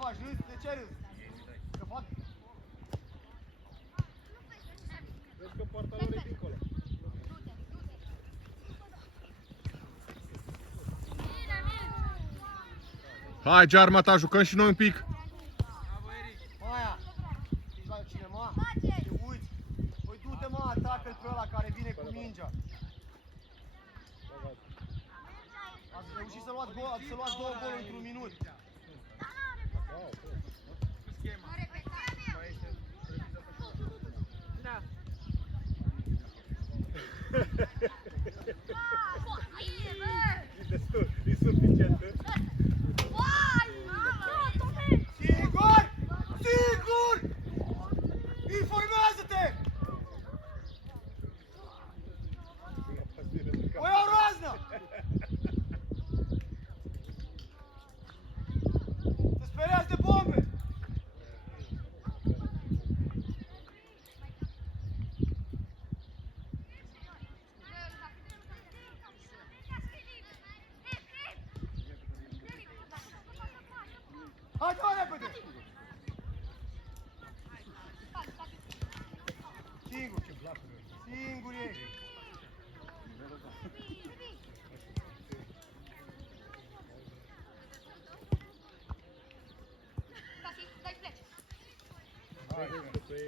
faci? Râzi? De ce râzi? Că fac... Vezi că poarta lor e dincolo. Hai, Gearmata, jucăm și noi un pic. Maia, știi la cine, ma? Te uiți. Păi du-te, ma, atacă-l pe ăla care vine cu mingea. Ați reușit să luați două goluri într-un minut. Da. E destul, e suficient. Sigur! Sigur! Informează-te! O iau raznă! Te speriați de bombe! Hai, dă repede! Singur! Singur e!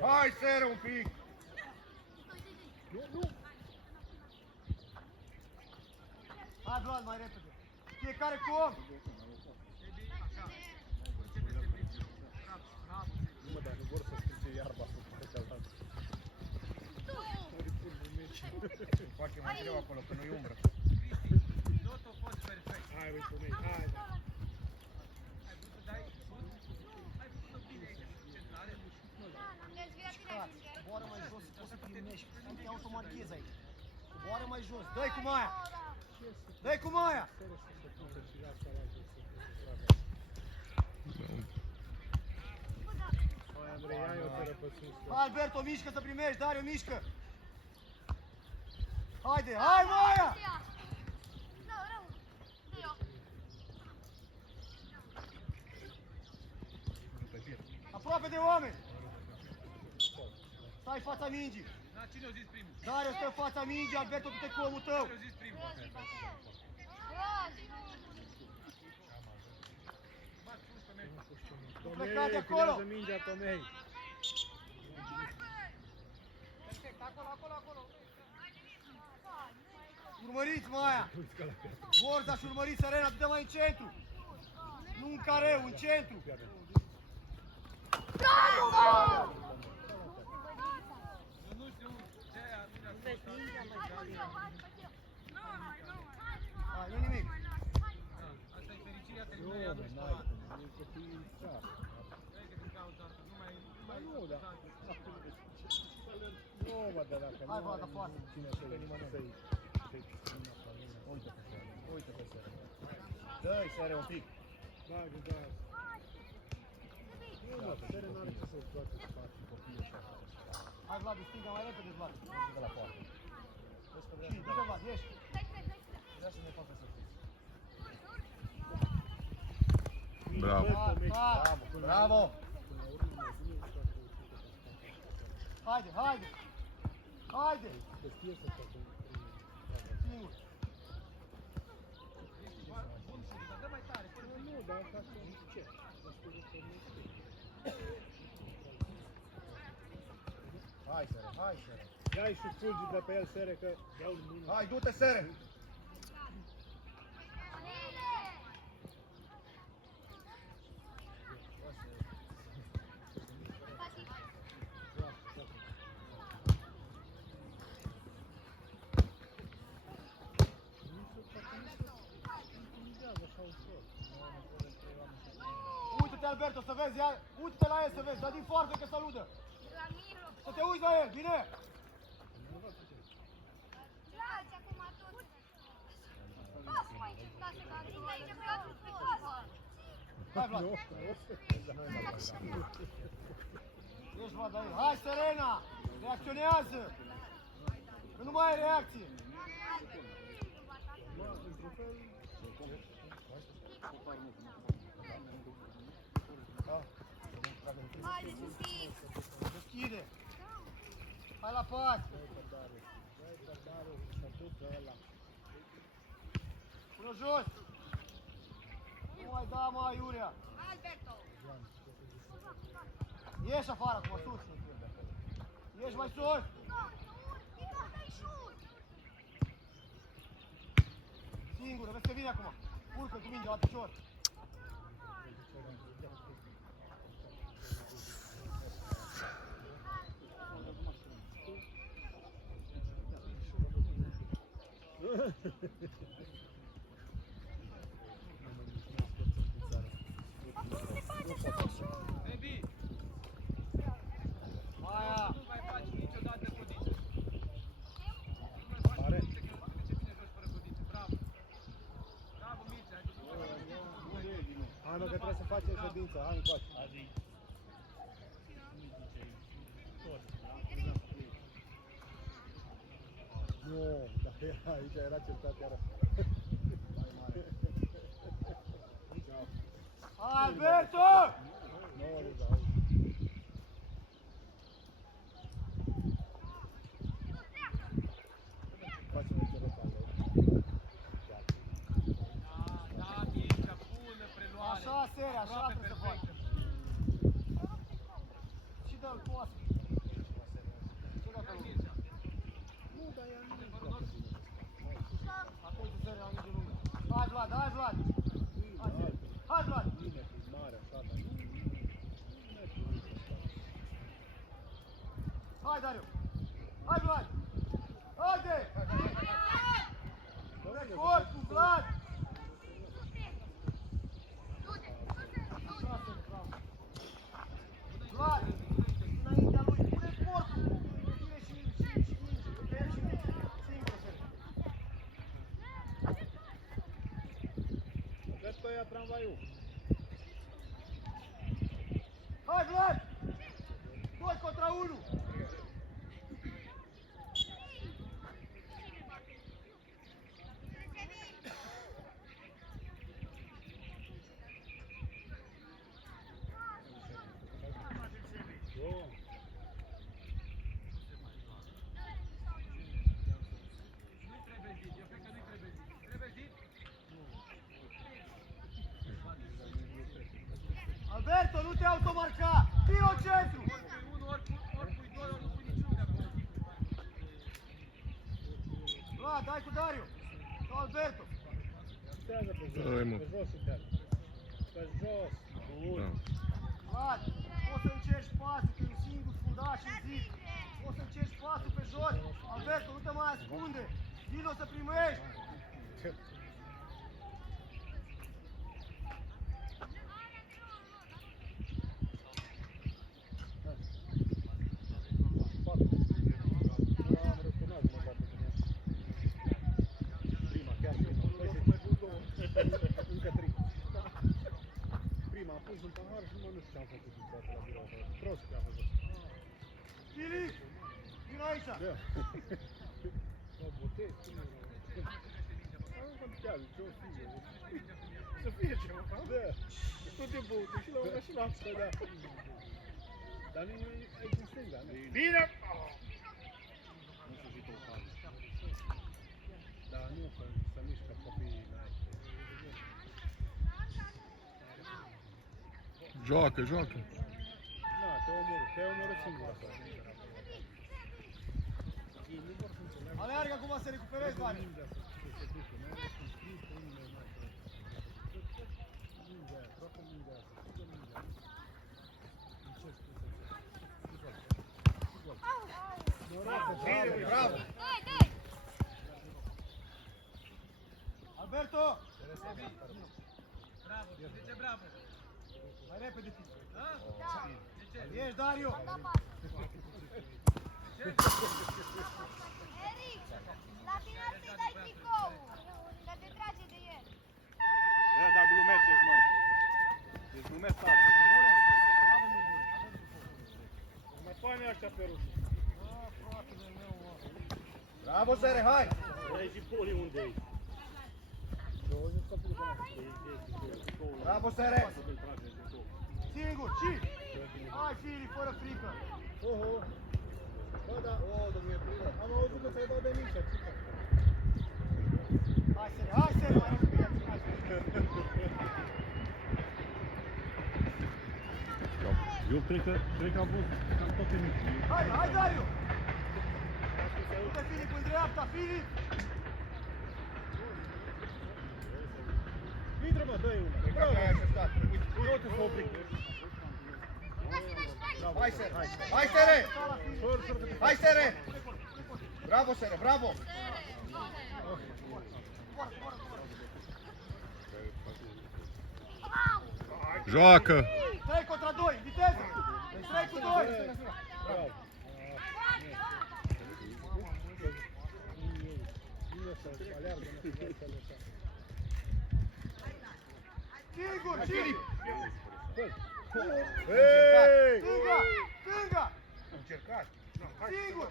Hai, seră un pic! Hai, Vlad, mai repede! Fiecare cu om! Nu mă, dar nu vor să strice iarba sub cealaltă. Foarte mai greu acolo, că nu-i umbră. Hai, uite, mei, hai! Coboară mai jos, poți să primești. Nu te automarchezi aici. Coboară mai jos, dă-i cu Maia! Dă-i cu Maia! Hai, Andrei, ia eu țără pe sus. Hai, Alberto, mișcă să primești, Dario, mișcă! Haide, hai, Maia! Aproape de oameni! Stai în fața mingii! Cine a zis primul? Dario, stă în fața mingii, Alberto, du-te cu omul tău! Cine a zis primul? Plecat de acolo! Filează mingea, Tomei! Perfect, acolo. Urmăriți, Maia! Borza și urmăriți Serena, du-te mai în centru! Nu în careu, în centru! Hai, nu nimic! Asta e fericirea Nu, terminării anului n-ai școlar. cum, e copiii țară. Cred că din cauza asta, nu mai... Nu, dar... Nu, mă, dar dacă Hai, nu Vlad, are afară. cine să-i țină pe mine. Uite pe seara. Uite pe seara. Dă-i, Sere, un pic! Da, da. Nu, mă, Sere n-are ce să-ți bată spate copiii ăștia. Hai, Vlad, în stânga, mai repede, Vlad! De la poartă. Vezi că vrea Și, du-te, Vlad, ieși! vrea să ne facă să fie. Bravo. Bravo! Bravo! Haide, haide! Haide! Că știe să facă. Singur! Bun, și dar dă mai tare, fără să... Nu, dar asta ce? Hai, Sere, hai, Sere! Ia-i și fulgi de pe el, Sere, că dau în mână. Hai, du-te, Sere! Uite-te, Alberto, să vezi, ia, uite-te la el să vezi, dar din foarte că saludă! Să te uiți la el, bine? Hai, Vlad! Ești, Vlad, aici. Hai, Serena! Reacționează! Că nu mai ai reacție! Deschide. Hai la pas. Pune-o jos. Nu mai da, mai, Iulia. Ieși afară, acum, sus. Ieși mai sus. Singură, vezi că vine acum. Urcă cu mingea la picior. Baby, Aia. nu mai faci niciodată codițe. Nu mai faci Pare? codițe, că nu știu de ce bine joci fără codițe. Bravo. Bravo, Mircea, ai făcut așa. Hai mă, că trebuie să facem ședință, hai încoace. Nu, dar aici era certat iară. Hai, Alberto! Nu, Liza, hai. Facem aici rotare. Da, Mircea, bună preluare. Așa, seria, așa Aproape trebuie să faci. perfectă. Și dă-l coasă. Ce dacă Hai, nu? Mircea. Nu, dar ea nu e Adevărul foarte nostru. bine. Acum tu seria, la lungă. Hai, Vlad, hai, Vlad! Hai, seria. Hai, Vlad! Bine, cu mare, așa, dar nu merge nici așa. Hai, Dariu! Hai, Vlad! Haide! Record cu Vlad! Așa, seria, bravo. Vlad! Înaintea lui, pune corpul! Tine și minge, pe el și minge. Singur, seria. Alberto, ia tramvaiul. Hai, Vlad! 2 contra 1! Bun. Nu-i trebuie zis, eu cred că nu-i trebuie zis. Trebuie zis? Alberto, nu te automarca! Vino în centru! Ori pui unul, ori pui doi, ori nu pui niciunul de acolo. Vlad, dai cu Dariu! Sau Alberto! Șutează pe jos, Hai, mă. pe jos șutează. Pe jos. Bun. Da. Vlad, poți să încerci pasul, că e un singur fundaș în zid. Poți să încerci pasul pe jos. Alberto, nu te mai ascunde. Vino să primești. Patru. Nu am răspunat măcar pe tine. Prima, chiar prima. Încă trei. Prima, am pus un pahar și nu știu ce am făcut din toată la birou. Prost ce am făcut. Filip, vino aici. Da. Mă botez, cum e? Nu contează, ce o fie. Să fie ceva. Da. Tot timpul, tu și la una și la asta, da. Dar nu e aici în stânga, nu? Bine! Nu știu zic o fază. Da, nu, că să mișcă copiii, n-ai. Joacă, joacă. Na, te-ai omorât singur acolo. Ei nu vor să înțeleagă. Aleargă acum să recuperezi, Dariu. Mingea să se ducă, nu are cum scris pe unele mai. Mingea aia, aproape mingea aia, să fugă mingea aia. Încerci tu să înțelegi. Bravo! Alberto! Bravo, de ce bravo? Mai repede, Filip. Da? De ce? Ești, Dariu! Eric, la final să-i dai tricoul, că te trage de el. Da, dar glumeceți, mă. Deci glumesc tare. Bune! Bravo, mie bune! Mai pune ăștia pe rușă. Ah, fratele meu, mă! Bravo, Sere, hai! Ai și poli unde e? Bravo, Sere! Singur, și! Hai, Filip, fără frică. Oho! Bă, da, domnule Prilă. am auzit că ți-ai dat de mici, ce faci? Hai, Sere, mai repede. Eu cred că am fost cam toate mici. Hai, Dariu! Uite, Filip, în dreapta, Filip! Intră, mă, dă-i una. Bravo! Uite, s-a oprit. Hai, Sere! Hai, Sere! Sor, că te Hai, Sere! Bravo, Sere, bravo! Joacă! 3 contra 2, viteză! 3 cu 2! Bravo. Singur, Filip! Hei! Stânga! Încercat. Singur!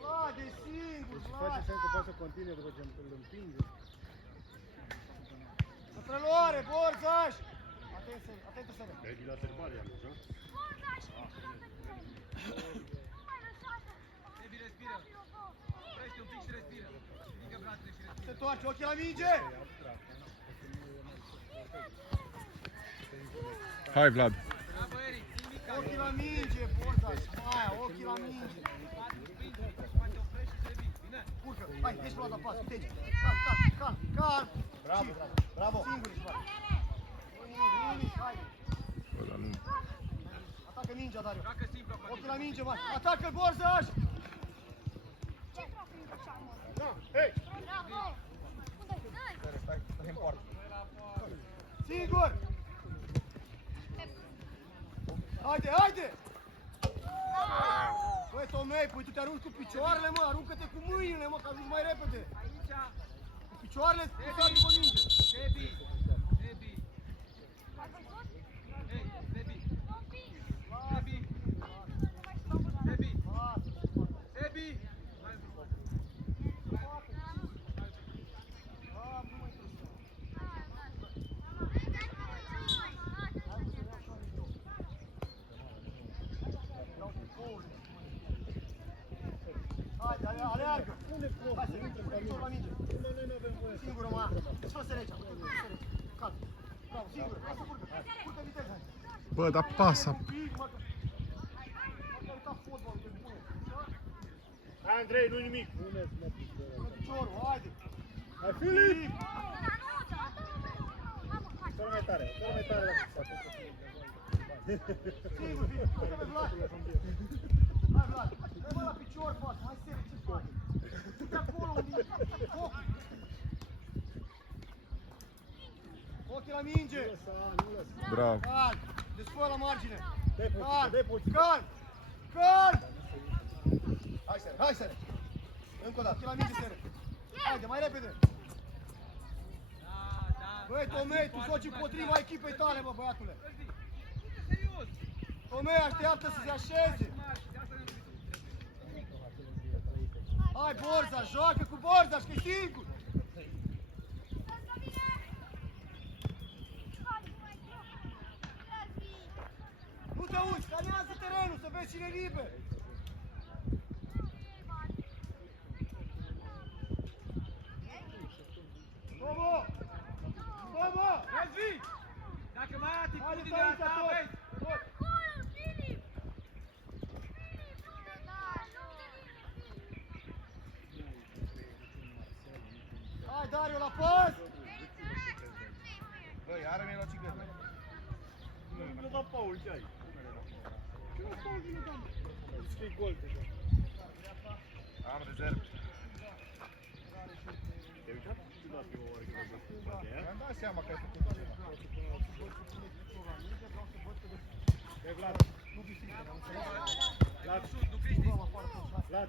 Vlade, singur, Face Vlad! semn că poate să continue după ce îl împinge. În preluare, Borzaș! Atentă, Sere! Vedi la serbaria, nu? Devi, respiră. Oprește un pic și respiră. Ridică brațele și respiră. Se întoarce, ochii la minge! Hai, Vlad! Bravo, Eric, ții mica. Ochii la minge, Borzaș! Aia, ochii la minge! Mai te oprești și trebuie. Bine? Urcă, hai, ești pe la pas, uite-i! Calm! Bravo! Singur ești, Vlad! Nimic, hai! Bă, dar nu... Atacă mingea, Dariu! Joacă simplu acum. Ochii la minge, mă! Atacă-l, Borzaș! Ce trofeu așa, mă? Da, hei! Bravo! Unde? Singur! Haide! Băi, Tomei, păi tu te arunci cu picioarele, mă! Aruncă-te cu mâinile, mă, că ajungi mai repede! Aici. Cu picioarele îți sari după minge! Debi. Debi. Ai văzut? Hei, Debi. Nu împingi! Debi. Debi. Lasă! Debi. Nu mă interesează! Dau tricouri! Haide, aleargă! Hai să intră, picior la minge! Singură, mă! Fă să rece! Calm! Bravo, singură! Hai să urcă! Urcă viteză! Bă, dar pasa! Un pic, mă, că... Mă, că fotbalul, e bun! Hai, Andrei, nu nimic. Urcă piciorul, haide! Hai, Filip! Filip! Dă mai tare la Singur, Filip! Urcă-te, Vlad! Hai, Vlad! Dă mă la picior, față! Hai, Sere, ce faci? Du-te acolo unde... Foc! Ochii la minge! Bravo! Calm! Desfă la margine! Dă-i puțin. Calm! Hai, Sere! Încă o dată! Ochii la minge, Sere! Haide, mai repede! Da. Băi, Tomei, tu joci împotriva echipei tale, bă, băiatule! Serios. Tomei, așteaptă să se așeze! Hai, Borza, joacă cu Borza, că-i singur! Nu te uiți, scanează terenul, să vezi cine e liber! Tomo! Răzvi! Dacă mai ai atitudinea Haideți aici, ta, toți! vezi? Toți! Hai, Dario, la pas! Băi, are mie la cicletă. Nu dau Paul, ce ai? Ce nu Paul vine dăm? Zici că e gol deja. Am rezervă. Te-ai uitat? Ce dați eu oarecum de partea aia? Mi-am dat seama că ai făcut ceva. Vlad, Nu Cristi. Vlad,